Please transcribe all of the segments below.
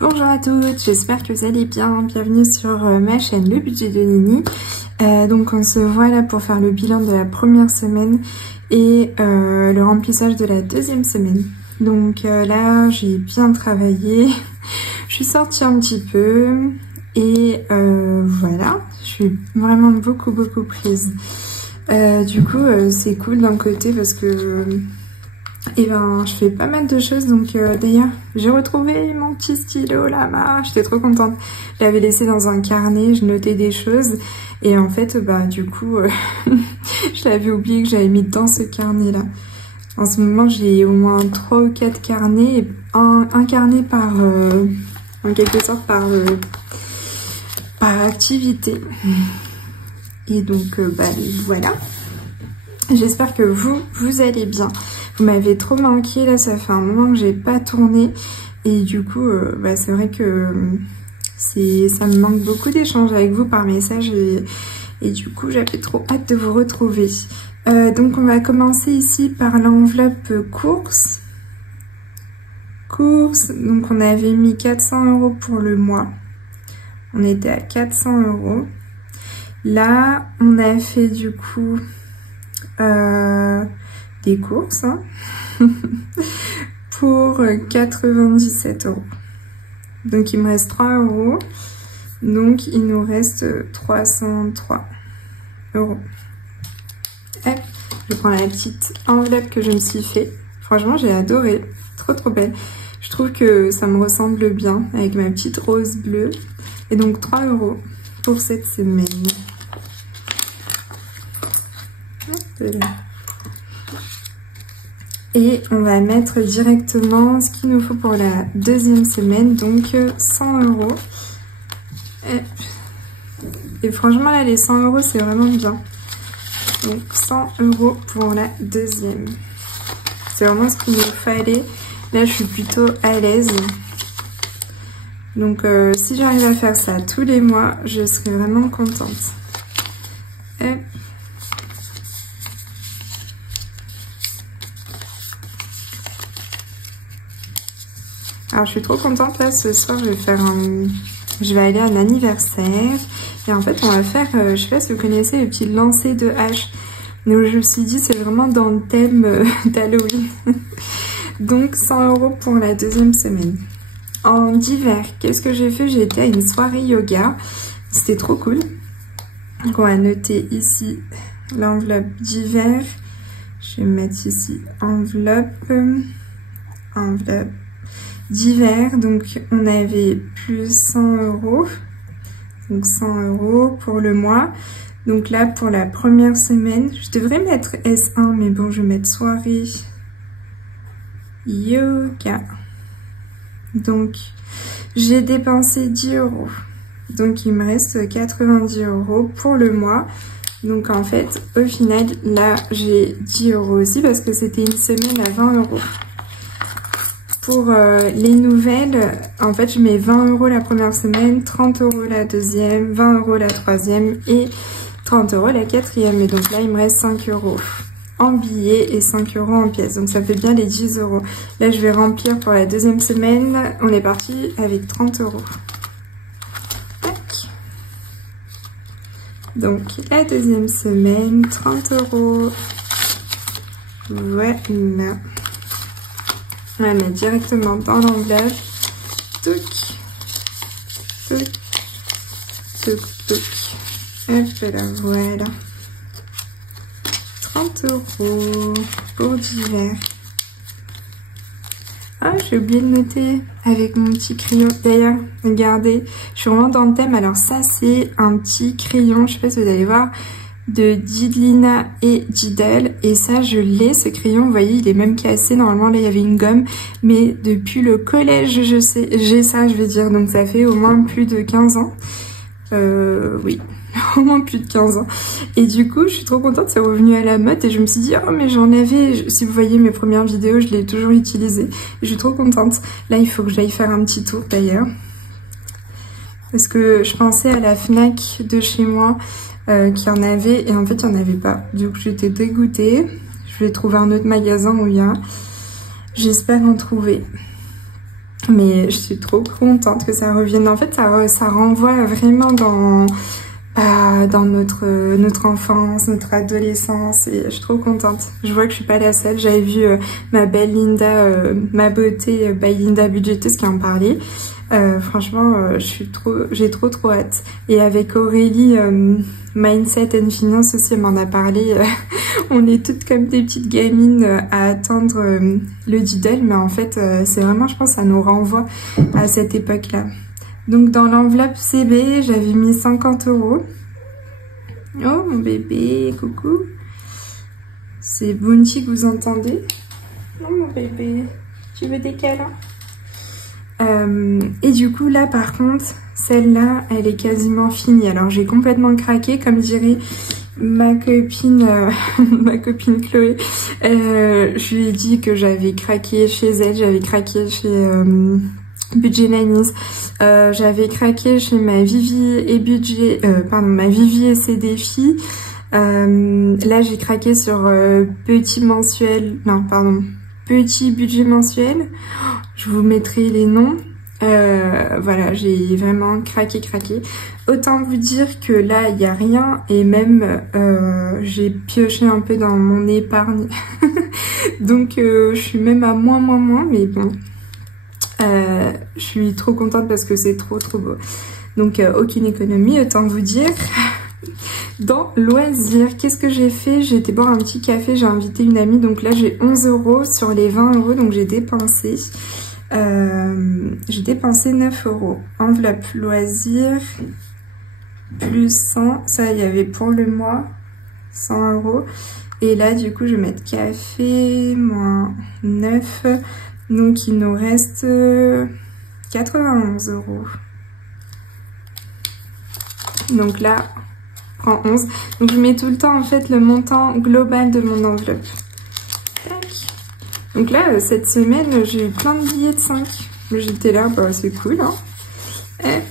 Bonjour à toutes, j'espère que vous allez bien. Bienvenue sur ma chaîne Le Budget de Nini. Donc on se voit là pour faire le bilan de la première semaine et le remplissage de la deuxième semaine. Donc là j'ai bien travaillé, je suis sortie un petit peu et voilà, je suis vraiment beaucoup prise. Du coup c'est cool d'un côté parce que je fais pas mal de choses. Donc d'ailleurs j'ai retrouvé mon petit stylo là-bas, j'étais trop contente. Je l'avais laissé dans un carnet, je notais des choses et en fait du coup je l'avais oublié que j'avais mis dans ce carnet là. En ce moment j'ai au moins 3 ou 4 carnets, et un carnet par en quelque sorte par activité. Et donc voilà. J'espère que vous allez bien. Vous m'avez trop manqué, là ça fait un moment que j'ai pas tourné. Et du coup, c'est vrai que ça me manque beaucoup d'échanges avec vous par message. Et du coup, j'avais trop hâte de vous retrouver. Donc on va commencer ici par l'enveloppe course. Donc on avait mis 400 € pour le mois. On était à 400 €. Là, on a fait du coup... des courses pour 97 €. Donc il me reste 3 €. Donc il nous reste 303 €. Hop, je prends la petite enveloppe que je me suis fait. Franchement j'ai adoré, trop belle. Je trouve que ça me ressemble bien avec ma petite rose bleue. Et donc 3 € pour cette semaine. Et on va mettre directement ce qu'il nous faut pour la deuxième semaine, donc 100 €. Et franchement là les 100 € c'est vraiment bien. Donc 100 € pour la deuxième. C'est vraiment ce qu'il nous fallait. Là je suis plutôt à l'aise. Donc si j'arrive à faire ça tous les mois, je serai vraiment contente. Hop. Alors je suis trop contente là, ce soir je vais aller à un anniversaire et en fait on va faire, je sais pas si vous connaissez le petit lancer de hache. Donc je me suis dit c'est vraiment dans le thème d'Halloween. Donc 100 € pour la deuxième semaine. En d'hiver, qu'est-ce que j'ai fait? J'ai été à une soirée yoga, c'était trop cool. Donc on va noter ici l'enveloppe d'hiver. Je vais mettre ici enveloppe d'hiver. Donc on avait plus 100 €, donc 100 € pour le mois. Donc là pour la première semaine, je devrais mettre S1 mais bon je vais mettre soirée yoga. Donc j'ai dépensé 10 €, donc il me reste 90 € pour le mois. Donc en fait au final là j'ai 10 € aussi parce que c'était une semaine à 20 €. Pour les nouvelles, en fait, je mets 20 € la première semaine, 30 € la deuxième, 20 € la troisième et 30 € la quatrième. Et donc là, il me reste 5 € en billets et 5 € en pièces. Donc ça fait bien les 10 €. Là, je vais remplir pour la deuxième semaine. On est parti avec 30 €. Tac. Donc la deuxième semaine, 30 €. Voilà. On va mettre directement dans l'enveloppe. Touc, touc, touc, touc. Hop là, voilà. 30 € pour d'hiver. Ah, j'ai oublié de noter avec mon petit crayon. D'ailleurs, regardez, je suis vraiment dans le thème. Alors ça, c'est un petit crayon. Je sais pas si vous allez voir. De Didlina et Diddle, et ça je l'ai, ce crayon, vous voyez il est même cassé. Normalement là il y avait une gomme, mais depuis le collège je sais, j'ai ça, je vais dire, donc ça fait au moins plus de 15 ans, oui, au moins plus de 15 ans, et du coup je suis trop contente, c'est revenu à la mode, et je me suis dit oh mais j'en avais, si vous voyez mes premières vidéos je l'ai toujours utilisé, et je suis trop contente. Là il faut que j'aille faire un petit tour d'ailleurs, parce que je pensais à la Fnac de chez moi, qu'il y en avait, et en fait il n'y en avait pas. Du coup j'étais dégoûtée. Je vais trouver un autre magasin où il y a. J'espère en trouver. Mais je suis trop contente que ça revienne. En fait, ça renvoie vraiment dans notre enfance, notre adolescence, et je suis trop contente. Je vois que je suis pas la seule. J'avais vu ma belle Linda, ma beauté by Linda Budgeteuse qui en parlait. Franchement, j'ai trop hâte. Et avec Aurélie, Mindset and Finance aussi, elle m'en a parlé. On est toutes comme des petites gamines à attendre le Diddle, mais en fait, c'est vraiment, je pense, ça nous renvoie à cette époque-là. Donc dans l'enveloppe CB, j'avais mis 50 €. Oh mon bébé, coucou. C'est Bounty que vous entendez? Non mon bébé, tu veux des câlins? Et du coup là par contre, celle-là, elle est quasiment finie. Alors j'ai complètement craqué, comme dirait ma copine, ma copine Chloé. Je lui ai dit que j'avais craqué chez elle, j'avais craqué chez Budget Nannies, j'avais craqué chez ma Vivi et ma Vivi et ses défis. Là j'ai craqué sur petit budget mensuel. Je vous mettrai les noms. Voilà, j'ai vraiment craqué. Autant vous dire que là il n'y a rien, et même j'ai pioché un peu dans mon épargne. Donc je suis même à moins, mais bon. Je suis trop contente parce que c'est trop beau. Donc aucune économie, autant vous dire. Dans loisirs, qu'est-ce que j'ai fait? J'ai été boire un petit café, j'ai invité une amie, donc là j'ai 11 € sur les 20 €, donc j'ai dépensé 9 €. Enveloppe loisirs, plus 100, ça il y avait pour le mois, 100 €. Et là du coup je vais mettre café, moins 9, donc il nous reste 91 €. Donc là, prends 11. Donc je mets tout le temps en fait le montant global de mon enveloppe. Tac. Donc là, cette semaine, j'ai eu plein de billets de 5. J'étais là, bah c'est cool, hein. Hop.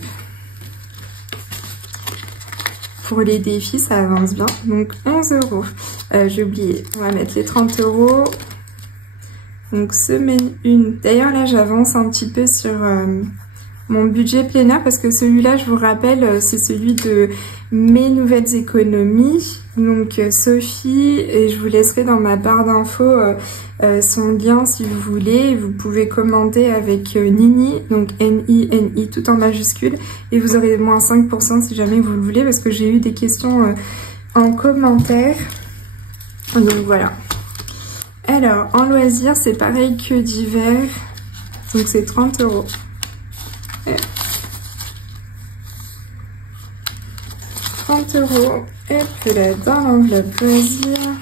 Pour les défis, ça avance bien. Donc 11 €. J'ai oublié, on va mettre les 30 €. Donc semaine 1. D'ailleurs là j'avance un petit peu sur mon budget planner parce que celui-là, je vous rappelle, c'est celui de mes nouvelles économies. Donc Sophie, et je vous laisserai dans ma barre d'infos son lien si vous voulez. Vous pouvez commander avec Nini, donc N-I-N-I tout en majuscule, et vous aurez moins 5% si jamais vous le voulez, parce que j'ai eu des questions en commentaire. Donc voilà. Alors, en loisirs, c'est pareil que d'hiver. Donc, c'est 30 €. 30 €. Et puis là, dans l'enveloppe loisirs.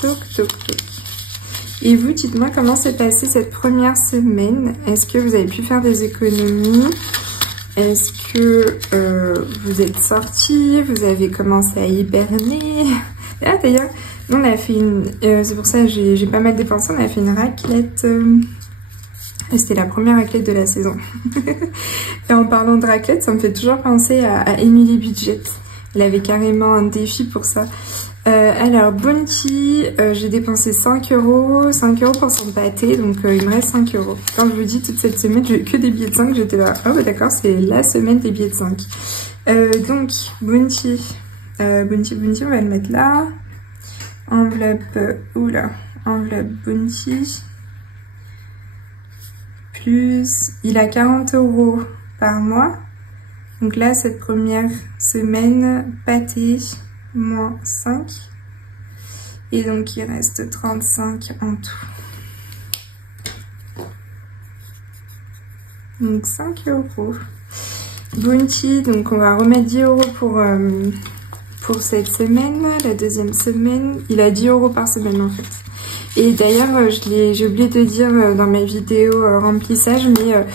Toc. Et vous, dites-moi comment s'est passée cette première semaine. Est-ce que vous avez pu faire des économies? Est-ce que vous êtes sortis? Vous avez commencé à hiberner? Ah d'ailleurs, on a fait c'est pour ça que j'ai pas mal dépensé, on a fait une raclette. C'était la première raclette de la saison. Et en parlant de raclette, ça me fait toujours penser à Emily Budget. Elle avait carrément un défi pour ça. Alors, Bounty, j'ai dépensé 5 €. 5 € pour son pâté, donc il me reste 5 €. Quand je vous dis, toute cette semaine, j'ai eu que des billets de 5, j'étais là. Ah bah d'accord, c'est la semaine des billets de 5. Donc, Bounty, on va le mettre là. Enveloppe, enveloppe Bounty. Plus, il a 40 € par mois. Donc là, cette première semaine, pâté, moins 5. Et donc, il reste 35 en tout. Donc, 5 €. Bounty, donc on va remettre 10 € pour cette semaine. La deuxième semaine, il a 10 € par semaine en fait. Et d'ailleurs, j'ai oublié de dire dans ma vidéo remplissage, mais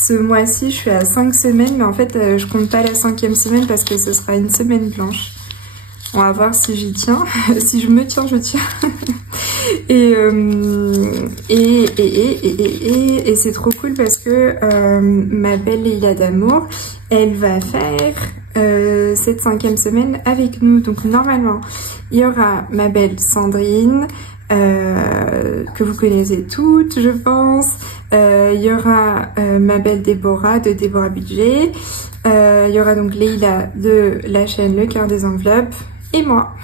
ce mois-ci, je suis à 5 semaines, mais en fait, je compte pas la 5e semaine parce que ce sera une semaine blanche. On va voir si j'y tiens. Si je me tiens, je tiens. Et c'est trop cool parce que ma belle Leila d'amour, elle va faire cette 5e semaine avec nous. Donc normalement, il y aura ma belle Sandrine, que vous connaissez toutes, je pense. Il y aura ma belle Déborah de Déborah Budget. Il y aura donc Leïla de la chaîne Le Cœur des Enveloppes et moi.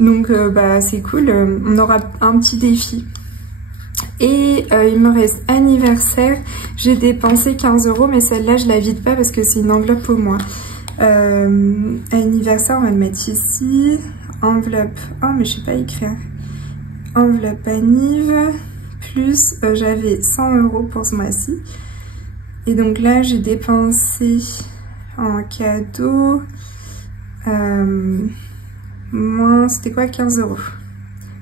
Donc bah c'est cool, on aura un petit défi. Et il me reste anniversaire, j'ai dépensé 15 €, mais celle-là je la vide pas parce que c'est une enveloppe au moins. Anniversaire, on va le mettre ici. Enveloppe, oh mais je sais pas écrire. Enveloppe anniv, plus j'avais 100 € pour ce mois-ci. Et donc là j'ai dépensé en cadeau, moins, c'était quoi, 15 €.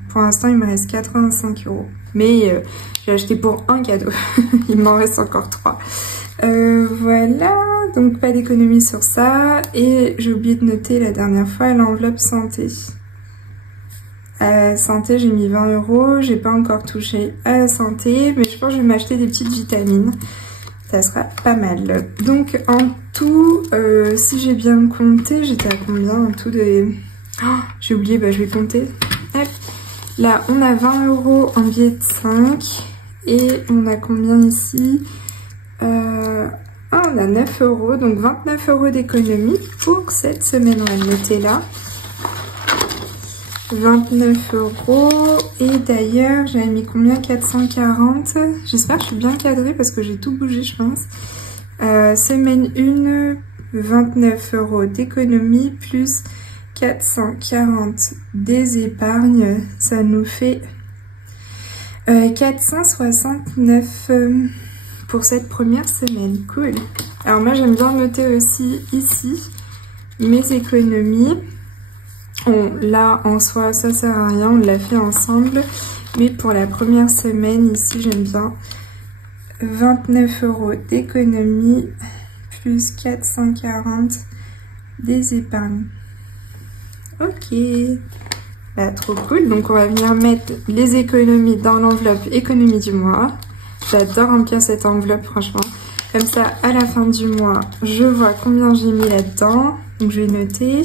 Pour l'instant il me reste 85 €. Mais j'ai acheté pour un cadeau, il m'en reste encore 3. Voilà, donc pas d'économie sur ça. Et j'ai oublié de noter la dernière fois l'enveloppe santé. À la santé, j'ai mis 20 €, j'ai pas encore touché à la santé, mais je pense que je vais m'acheter des petites vitamines. Ça sera pas mal. Donc en tout, si j'ai bien compté, j'étais à combien en tout de... Oh, j'ai oublié, bah je vais compter. Hop. Là, on a 20 € en billet de 5. Et on a combien ici? On a 9 €, donc 29 € d'économie pour cette semaine. On va le noter là. 29 €. Et d'ailleurs, j'avais mis combien? 440. J'espère que je suis bien cadrée parce que j'ai tout bougé, je pense. Semaine 1, 29 € d'économie plus 440 des épargnes. Ça nous fait 469 pour cette première semaine. Cool. Alors moi, j'aime bien noter aussi ici mes économies. Bon, là, en soi, ça sert à rien, on l'a fait ensemble. Mais pour la première semaine, ici, j'aime bien 29 € d'économie plus 440 des épargnes. Ok, bah, trop cool. Donc, on va venir mettre les économies dans l'enveloppe économie du mois. J'adore remplir cette enveloppe, franchement. Comme ça, à la fin du mois, je vois combien j'ai mis là-dedans. Donc, je vais noter...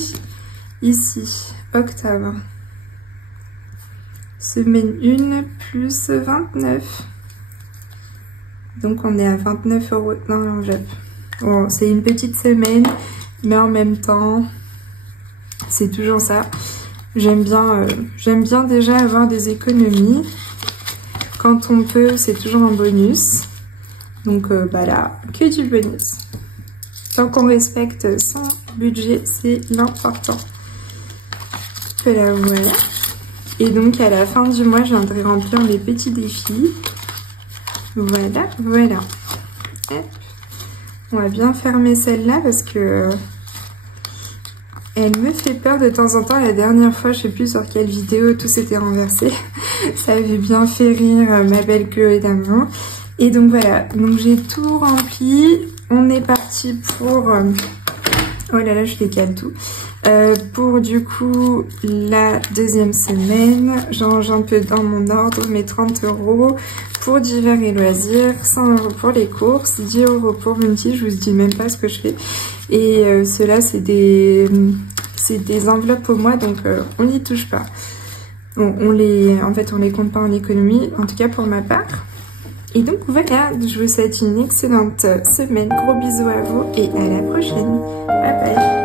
Ici, octobre, semaine 1 plus 29. Donc on est à 29 € dans l'enveloppe. Bon, c'est une petite semaine, mais en même temps, c'est toujours ça. J'aime bien déjà avoir des économies. Quand on peut, c'est toujours un bonus. Donc bah là, que du bonus. Tant qu'on respecte son budget, c'est l'important. Voilà, voilà. Et donc à la fin du mois, je viendrai remplir les petits défis. Voilà, voilà. Hop. On va bien fermer celle-là parce que elle me fait peur de temps en temps. La dernière fois, je sais plus sur quelle vidéo, tout s'était renversé. Ça avait bien fait rire ma belle Chloé Damian. Et donc voilà, donc j'ai tout rempli. On est parti pour... Oh là là, je décale tout. Pour du coup la deuxième semaine, j'arrange un peu dans mon ordre, mes 30 € pour divers et loisirs, 100 € pour les courses, 10 € pour Munty, je vous dis même pas ce que je fais. Et ceux-là, c'est des enveloppes au mois, donc on n'y touche pas. Bon, en fait, on les compte pas en économie, en tout cas pour ma part. Et donc voilà, je vous souhaite une excellente semaine, gros bisous à vous et à la prochaine. Bye bye.